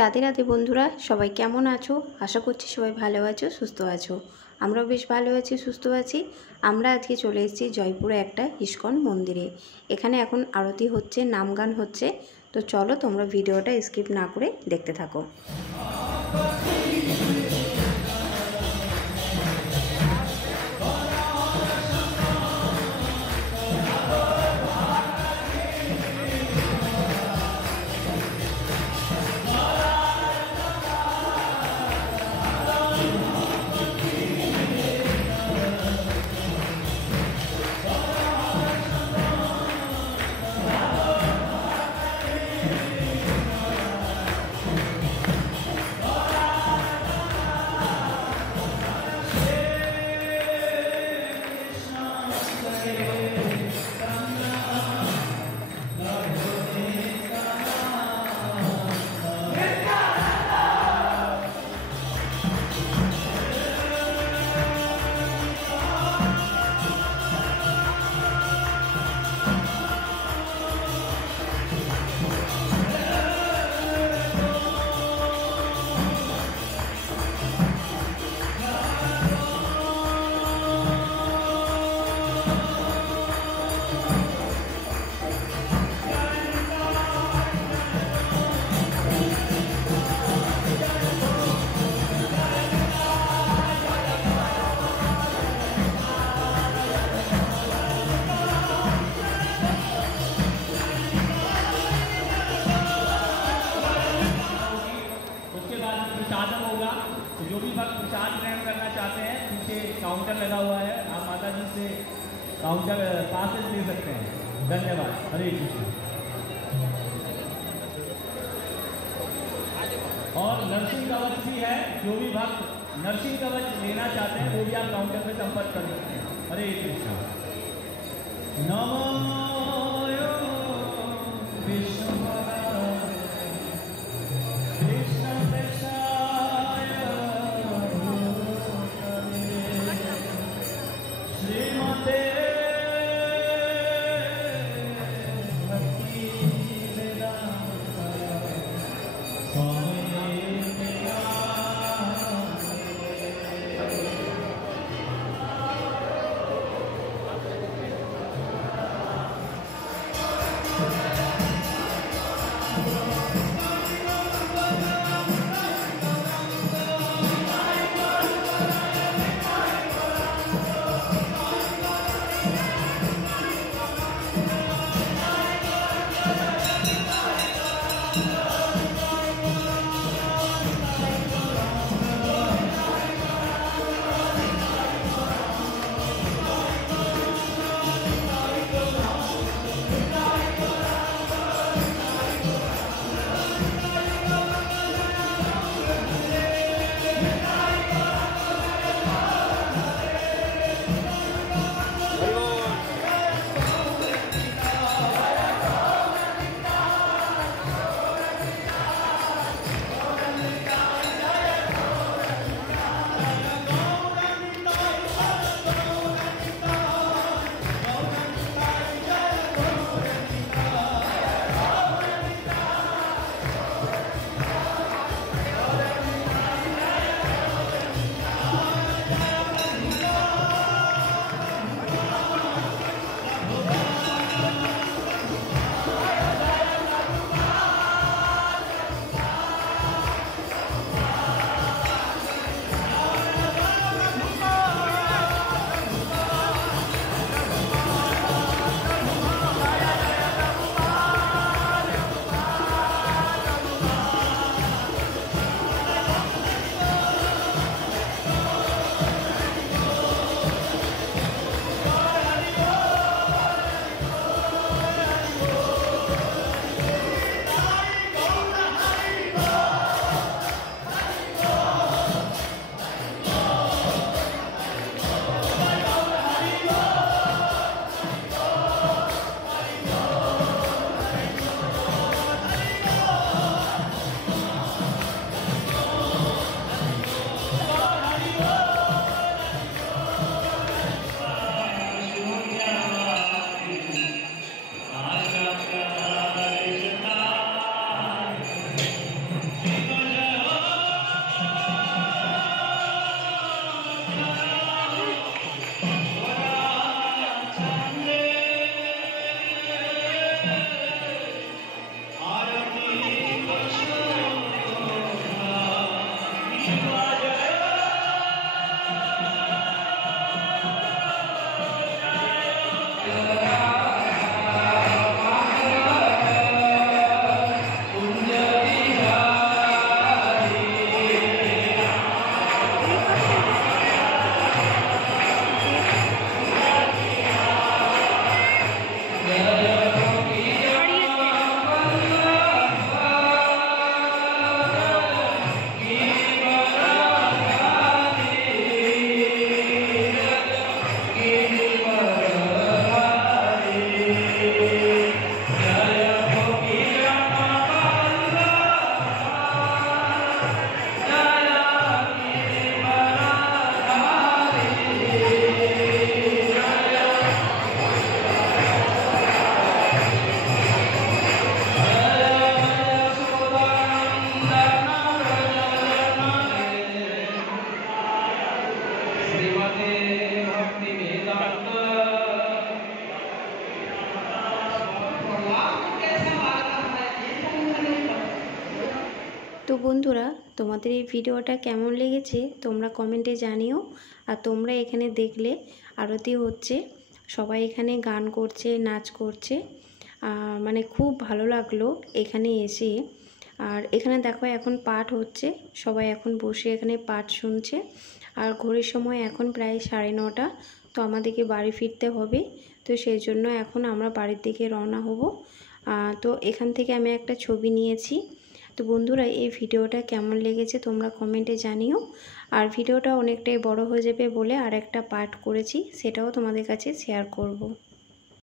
রাধে রাধে বন্ধুরা, সবাই কেমন আছো? আশা করছি সবাই ভালো আছো, সুস্থ আছো। আমরাও বেশ ভালো আছি, সুস্থ আছি। আমরা আজকে চলে এসেছি জয়পুরে একটা ইস্কন মন্দিরে। এখানে এখন আরতি হচ্ছে, নামগান হচ্ছে। তো চলো তোমরা ভিডিওটা স্কিপ না করে দেখতে থাকো। तो जो भी भक्त प्रसाद ग्रहण करना चाहते हैं, पीछे काउंटर लगा हुआ है, आप माता जी से काउंटर पास ले सकते हैं। धन्यवाद। हरे कृष्ण। और नरसिंह कवच भी है, जो भी भक्त नरसिंह कवच लेना चाहते हैं वो भी आप काउंटर पे संपर्क कर सकते हैं। हरे कृष्ण। नमो তো বন্ধুরা, তোমাদের এই ভিডিওটা কেমন লেগেছে তোমরা কমেন্টে জানিও। আর তোমরা এখানে দেখলে আরতি হচ্ছে, সবাই এখানে গান করছে, নাচ করছে, মানে খুব ভালো লাগলো এখানে এসে। আর এখানে দেখো এখন পাঠ হচ্ছে, সবাই এখন বসে এখানে পাঠ শুনছে। আর ঘড়ির সময় এখন প্রায় 9:30। তো আমাদেরকে বাড়ি ফিরতে হবে, তো সেই জন্য এখন আমরা বাড়ির দিকে রওনা হব। তো এখান থেকে আমি একটা ছবি নিয়েছি। তো বন্ধুরা, এই ভিডিওটা কেমন লেগেছে তোমরা কমেন্টে জানিও। আর ভিডিওটা অনেকটাই বড় হয়ে যাবে বলে আর একটা পার্ট করেছি, সেটাও তোমাদের কাছে শেয়ার করব।